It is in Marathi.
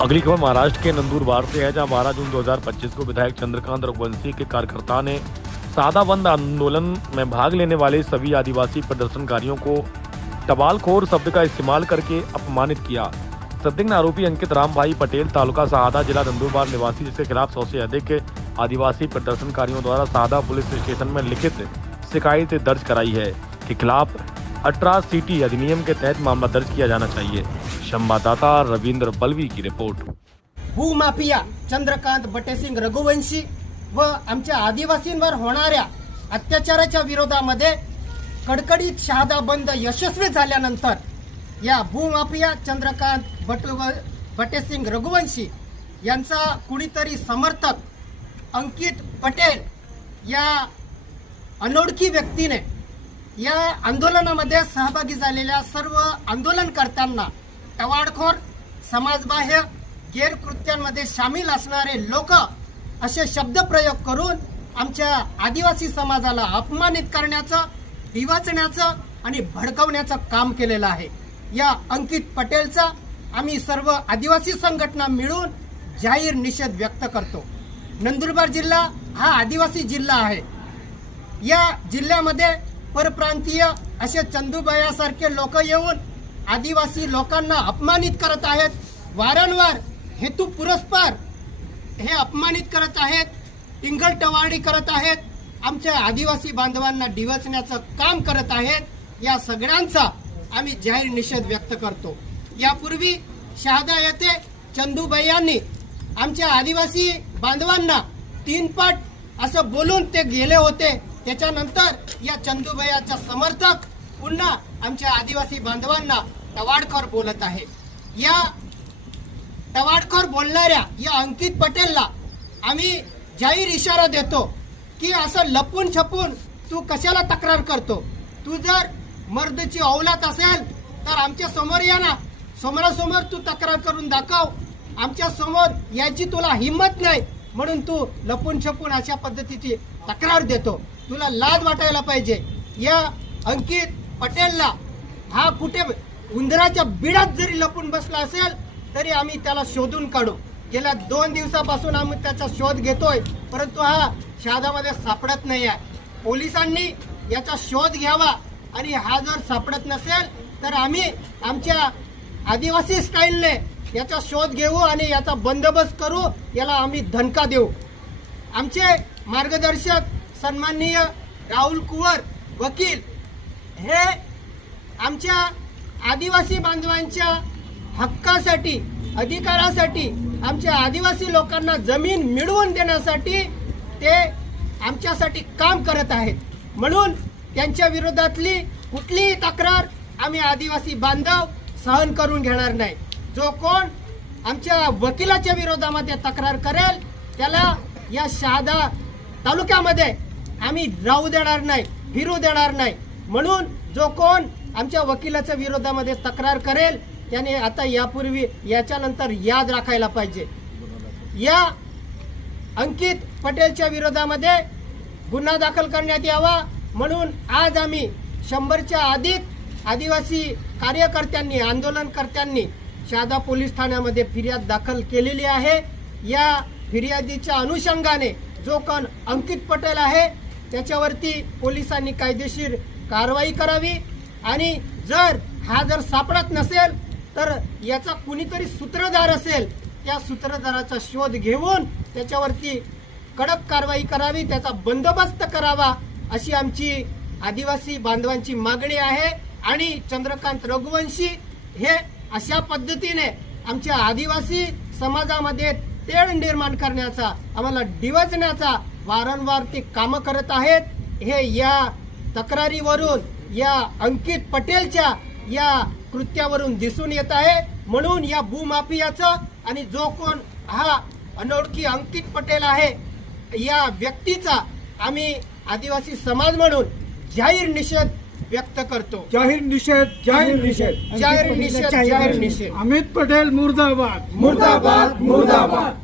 अगली खबर महाराष्ट्र के नंदुरबार से है, जहां 12 जून 2025 को विधायक चंद्रकांत रघुवंशी के कार्यकर्ता ने सादा बंद आंदोलन में भाग लेने वाले सभी आदिवासी प्रदर्शनकारियों को टबालखोर शब्द का इस्तेमाल करके अपमानित किया। संदिग्ध आरोपी अंकित राम भाई पटेल, तालुका सादा, जिला नंदुरबार निवासी, जिसके खिलाफ 100 से अधिक आदिवासी प्रदर्शनकारियों द्वारा सादा पुलिस स्टेशन में लिखित शिकायत दर्ज कराई है के खिलाफ अट्रॉसिटी अधिनियम के तहत मामला दर्ज किया जाना चाहिए। संवाददाता रविंद्र बलवी की रिपोर्ट। भूमाफिया चंद्रकांत बटेसिंग रघुवंशी व आमच्या आदिवासींवर होणाऱ्या अत्याचाराच्या विरोधामध्ये कडकडीत शहादा बंद यशस्वी झाल्यानंतर या भूमाफिया चंद्रकांत बटेसिंग रघुवंशी यांचा कुणीतरी समर्थक अंकित पटेल या अनोळखी व्यक्तीने या आंदोलनामध्ये सहभागी झालेल्या सर्व आंदोलनकर्त्यांना टवाळखोर, समाजबाह्य, गैरकृत्यांमध्ये सामील असणारे लोक असे शब्दप्रयोग करून आमच्या आदिवासी समाजाला अपमानित करण्याचं, डिवचण्याचं आणि भडकवण्याचं काम केलेलं आहे। या अंकित पटेलचा आम्ही सर्व आदिवासी संघटना मिळून जाहीर निषेध व्यक्त करतो। नंदुरबार जिल्हा हा आदिवासी जिल्हा आहे। या जिल्ह्यामध्ये परप्रांतीय असे चंदूबायासारखे लोक येऊन आदिवासी लोकांना अपमानित करत आहेत। वारंवार हेतू पुरस्पर हे अपमानित करत आहेत, टिंगलटवाळी करत आहेत, आमच्या आदिवासी बांधवांना डिवचण्याचं काम करत आहेत। या सगळ्यांचा आम्ही जाहीर निषेध व्यक्त करतो। यापूर्वी शहादा येथे चंदूबायांनी आमच्या आदिवासी बांधवांना 3 पट असं बोलून ते गेले होते। त्याच्यानंतर या चंदूबाईचा समर्थक पुन्हा आमच्या आदिवासी बांधवांना टवाळखोर बोलत आहे। या टवाळखोर बोलणाऱ्या या अंकित पटेलला आम्ही जाहीर इशारा देतो की असं लपून छपून तू कशाला तक्रार करतो? तू जर मर्दची औलाद असेल तर आमच्या समोर या ना, समोरासमोर तू तक्रार करून दाखव। आमच्या समोर याची तुला हिम्मत नाही म्हणून तू लपून छपून अशा पद्धतीची तक्रार देतो। तुला लाज वाटायला पाहिजे। या अंकित पटेलला हा कुठे उंदराच्या बिडात जरी लपून बसला असेल तरी आम्ही त्याला शोधून काढू। गेल्या 2 दिवसापासून आम्ही त्याचा शोध घेतोय, परंतु हा शहादामध्ये सापडत नाही आहे। पोलिसांनी याचा शोध घ्यावा आणि हा जर सापडत नसेल तर आम्ही आमच्या आदिवासी स्टाईलने याचा शोध घेऊ आणि याचा बंदोबस्त करू, याला आम्ही धनका देऊ। आमचे मार्गदर्शक सन्माननीय राहुल कुवर वकील हे आमच्या आदिवासी बांधवांच्या हक्कासाठी, अधिकारासाठी, आमच्या आदिवासी लोकांना जमीन मिळवून देण्यासाठी ते आमच्यासाठी काम करत आहेत। म्हणून त्यांच्या विरोधातली कुठलीही तक्रार आम्ही आदिवासी बांधव सहन करून घेणार नाही। जो कोण आमच्या वकिलाच्या विरोधामध्ये तक्रार करेल त्याला या शहादा तालुक्यामध्ये आम्ही राहू देणार नाही, फिरू देणार नाही। म्हणून जो कोण आमच्या वकिलाच्या विरोधामध्ये तक्रार करेल त्याने आता यापूर्वी याच्यानंतर याद राखायला पाहिजे। या अंकित पटेलच्या विरोधामध्ये गुन्हा दाखल करण्यात यावा म्हणून आज आम्ही 100च्या अधिक आदिवासी कार्यकर्त्यांनी, आंदोलनकर्त्यांनी शहादा पोलीस ठाण्यामध्ये फिर्याद दाखल केलेली आहे। या फिर्यादीच्या अनुषंगाने जो कोण अंकित पटेल आहे त्याच्यावरती पोलिसांनी कायदेशीर कारवाई करावी आणि जर सापडत नसेल तर याचा कुणीतरी सूत्रधार असेल, त्या सूत्रधाराचा शोध घेऊन त्याच्यावरती कडक कारवाई करावी, त्याचा बंदोबस्त करावा अशी आमची आदिवासी बांधवांची मागणी आहे। आणि चंद्रकांत रघुवंशी हे अशा पद्धतीने आमच्या आदिवासी समाजामध्ये तेढ निर्माण करण्याचा, आम्हाला डिवचण्याचा वारंवार ते काम करत आहेत। हे या तक्रारीवरून, या अंकित पटेलच्या या कृत्यावरून दिसून येत आहे। म्हणून या भूमाफियाचं आणि जो कोण हा अनोळखी अंकित पटेल आहे या व्यक्तीचा आम्ही आदिवासी समाज म्हणून जाहीर निषेध व्यक्त करतो। जाहीर निषेध, जाहीर निषेध, जाहीर निषेध, जाहीर निषेध। अमित पटेल मुर्दाबाद, मुर्दाबाद, मुर्दाबाद।